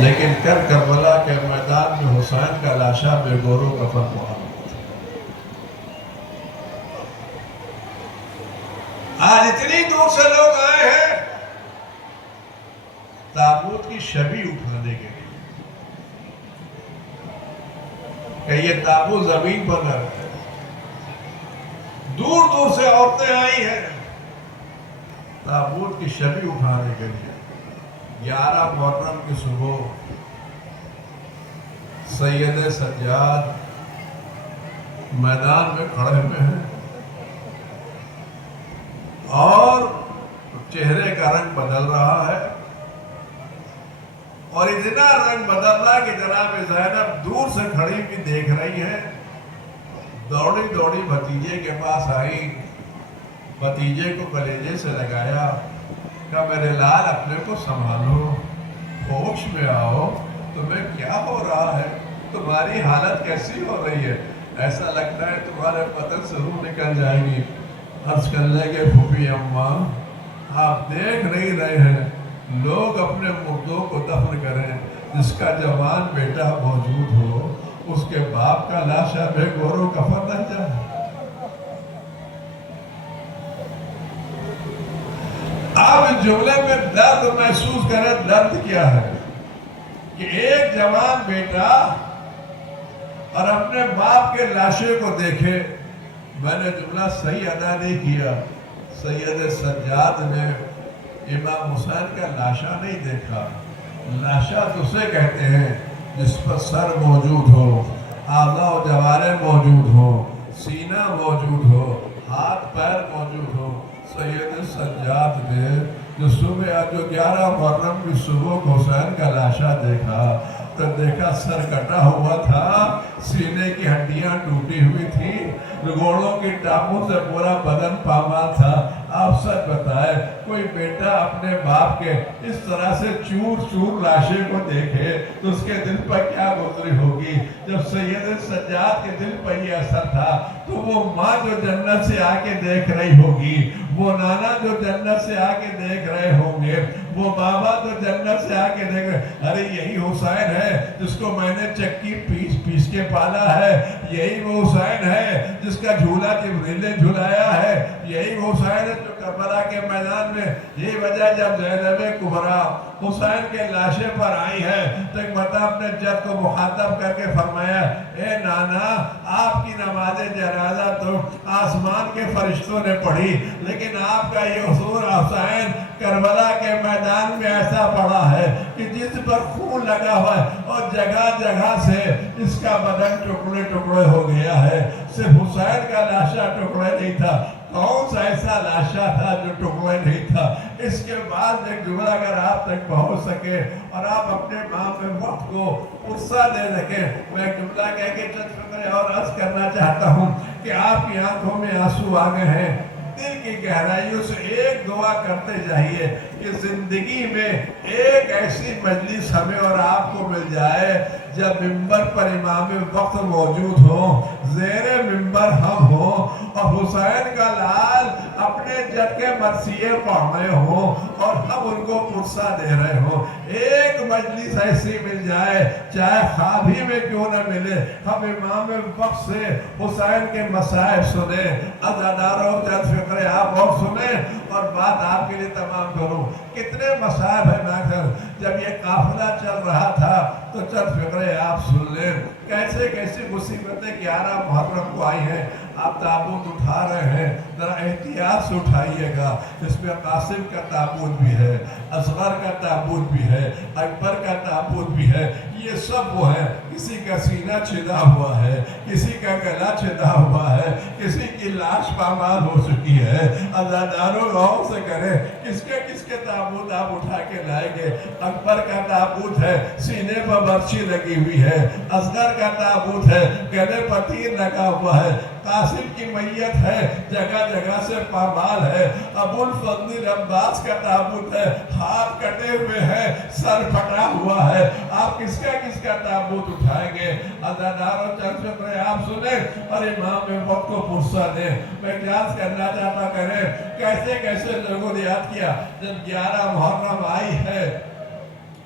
لیکن کربلا کے میدان میں حسین کا لاشا بے گور و کفن محمد. آج اتنی دور سے لوگ آئے ہیں تابوت کی شبیہ اٹھانے کے لیے کہ یہ تابوت زمین پر نہ رہے. دور دور سے عورتیں آئی ہیں تابوت کی شبیہ اٹھانے کے لیے. 11 محرم کی صبح سید سجاد میدان میں کھڑے ہوئے ہیں اور چہرے کا رنگ بدل رہا ہے اور اتنا رنگ بدل رہا کہ جناب زینب دور سے کھڑی بھی دیکھ رہی ہے. دوڑی دوڑی بھتیجے کے پاس آئی, بھتیجے کو کلیجے سے لگایا, کہا میرے لال اپنے کو سنبھالو, ہوش میں آؤ, تمہیں کیا ہو رہا ہے, تمہاری حالت کیسی ہو رہی ہے, ایسا لگتا ہے تمہارے بدن سے روح نکل جائے گی. عرض کرنے کے پھوپھی اماں آپ دیکھ نہیں رہے ہیں لوگ اپنے مردوں کو دفن کریں, جس کا جوان بیٹا موجود ہو اس کے باپ کا لاشا بے گور و کفن نہ جائے. آپ اس جملے میں درد محسوس کریں, درد کیا ہے کہ ایک جوان بیٹا اور اپنے باپ کے لاشے کو دیکھے. میں نے جملہ صحیح ادا نہیں کیا, سید سجاد نے امام حسین کا لاشا نہیں دیکھا. لاشا تو اسے کہتے ہیں جس پر سر موجود ہو, اعضاء و جوارح موجود ہو, سینہ موجود ہو, ہاتھ پیر موجود ہو. سید سجاد نے جو 11 محرم کی صبح کو حسین کا لاشا دیکھا تو دیکھا سر کٹا ہوا تھا, سینے کی ہڈیاں ٹوٹی ہوئی تھی, گھوڑوں کی ٹانگوں سے پورا بدن پامال تھا. آپ سچ بتائے کوئی بیٹا اپنے باپ کے اس طرح سے چور چور لاشے کو دیکھے تو اس کے دل پر کیا گزری ہوگی. جب سید سجاد کے دل پر یہ اثر تھا تو وہ ماں جو جنت سے آ کے دیکھ رہی ہوگی, وہ نانا جو جنت سے آ کے دیکھ رہے ہوں گے, وہ بابا جو جنت سے آ کے دیکھ رہے, ارے یہی حسین ہے جس کو میں نے چکی پیس پیس کے پالا ہے, یہی وہ حسین ہے جس کا جھولا جبریل نے جھلایا ہے, یہی وہ حسین ہے جو کربلا کے میدان میں. یہ وجہ جب زینب کبریٰ حسین کے لاشے پر آئی ہے تو ایک مرتبہ اپنے جد کو مخاطب کر کے فرمایا, اے نانا آپ کی نماز جنازہ تو آسمان کے فرشتوں نے پڑھی, لیکن آپ کا یہ حضور حسین کربلا کے میدان میں ایسا پڑا ہے کہ جس پر خون لگا ہوا ہے اور جگہ جگہ سے اس کا بدن ٹکڑے ٹکڑے ہو گیا ہے. صرف حسین کا لاشا ٹکڑے نہیں تھا, کون سا ایسا لاشا تھا جو ٹکڑے نہیں تھا. اس کے بعد ایک جملہ اگر آپ تک پہنچ سکے اور آپ اپنے ماں میں وقت کو غصہ دے سکیں, میں ایک جملہ کہہ کے چند فکرے اور عرض کرنا چاہتا ہوں کہ آپ کی آنکھوں میں آنسو آ گئے ہیں. دل کی گہرائیوں سے ایک دعا کرتے جائیے کہ زندگی میں ایک ایسی مجلس ہمیں اور آپ کو مل جائے جب ممبر پر امام وقت موجود ہوں, زیر ممبر ہم ہوں اور حسین کا لال اپنے جد کے مرثیے پڑھ رہے ہوں اور ہم ان کو پرسہ دے رہے ہوں. ایک مجلس ایسی مل جائے, چاہے خواب ہی میں کیوں نہ ملے, ہم امام وقت سے حسین کے مصائب سنیں. عزاداروں چند فکرے آپ اور سنیں اور بات آپ کے لیے تمام کروں. کتنے مصائب ہیں میں جب یہ قافلہ چل رہا تھا تو چند فکرے آپ سن لیں. کیسے کیسی مصیبتیں 11 محرم کو آئی ہیں. آپ تابوت اٹھا رہے ہیں, ذرا احتیاط سے اٹھائیے گا. اس میں قاسم کا تابوت بھی ہے, اصغر کا تابوت بھی ہے, اکبر کا تابوت بھی ہے. یہ سب وہ ہیں, کسی کا سینہ چھدا ہوا ہے, کسی کا گلا چھدا ہوا ہے, کسی کی لاش پامال ہو چکی ہے. عزاداروں غور سے کریں کس کے تابوت آپ اٹھا کے لائیں گے. اکبر کا تابوت ہے, سینے پر برچی لگی ہوئی ہے. اصغر کا تابوت ہے, گلے پر تیر لگا ہوا ہے. قاسم کی میت ہے, جگہ جگہ سے پامال ہے. ابو الفضل عباس کا تابوت ہے, ہاتھ کٹے ہوئے ہیں, سر پھٹا ہوا ہے. آپ کس کا تابوت اٹھائیں گے. عزاداروں چند فکرے آپ سنیں اور امام وقت کو پرسہ دیں. میں اجازت کرنا چاہتا کریں کیسے کیسے لوگوں نے یاد کیا جب 11 محرم آئی ہے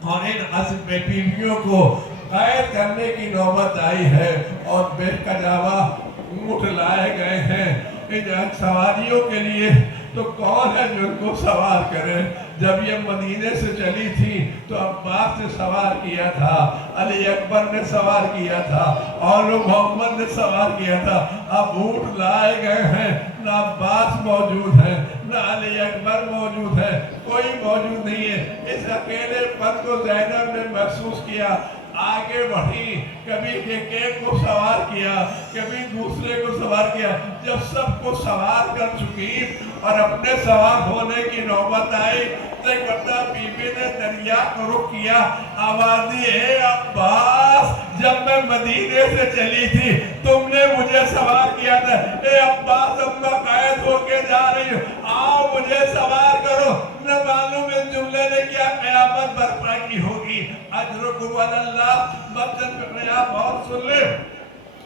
اور ان عزم بیویوں کو قید کرنے کی نوبت آئی ہے اور بے قجاوا اونٹ لائے گئے ہیں ان سواریوں کے لیے. تو کون ہے جو ان کو سوار کرے؟ جب یہ مدینے سے چلی تھی تو عباس نے سوار کیا تھا، علی اکبر نے سوار کیا تھا، اور محمد نے سوار کیا تھا. اب اونٹ لائے گئے ہیں، نہ عباس موجود ہے، نہ علی اکبر موجود ہے، کوئی موجود نہیں ہے. اس اکیلے پن کو زینب نے محسوس کیا. آگے بڑھی، کبھی ایک کو سوار کیا، کبھی دوسرے کو سوار کیا. جب سب کو سوار کر چکی اور اپنے سوار ہونے کی نوبت آئی تو ایک بڑا بی بی نے دریا کو رخ کیا. آواز دی، اے عباس، جب میں مدینے سے چلی تھی تم نے مجھے سوار کیا تھا. اے عباس، اب میں قید ہو کے جا رہی ہوں، آؤ مجھے سوار کرو. نہ معلوم اس جملے نے کیا قیامت برپا کی ہوگی. اجرکم علی اللہ. مسجد میں آپ بہت سن لیں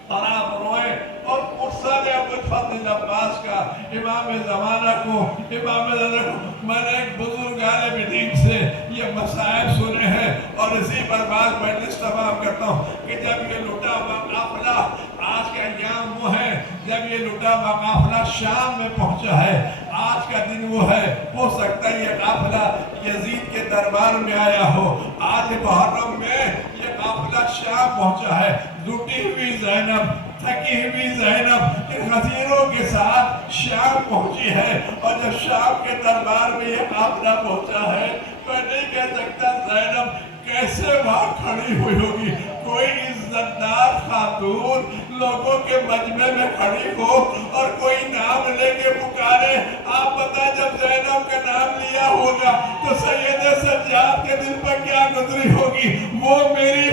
اور آپ روئیں اور غصہ لے ابو الفضل عباس کا، امام زمانہ کو، امام زمانہ کو. میں نے ایک بزرگان دین سے یہ مسائل سنے ہیں اور اسی پر بعض مجلس تمام کرتا ہوں کہ جب یہ لٹا ہوا قافلہ، آج کے ایام وہ ہے جب یہ لٹا ہوا قافلہ شام میں پہنچا ہے، آج کا دن وہ ہے، ہو سکتا ہے یہ قافلہ یزید کے دربار میں آیا ہو. آج محرم میں یہ قافلہ شام پہنچا ہے. لٹی ہوئی زینب، تھکی ہوئی زینب ان غزیروں کے ساتھ شام پہنچی ہے، اور جب شام کے دربار میں یہ قافلہ پہنچا ہے، میں نہیں کہہ سکتا زینب کیسے وہاں کھڑی ہوئی ہوگی. کوئی عزت دار خاتون لوگوں کے مجمع میں کھڑی ہو اور کوئی نام لے کے پکارے. آپ بتا جب زینب کا نام لیا ہوگا تو سید سجاد کے دل پر کیا گزری ہوگی. وہ میری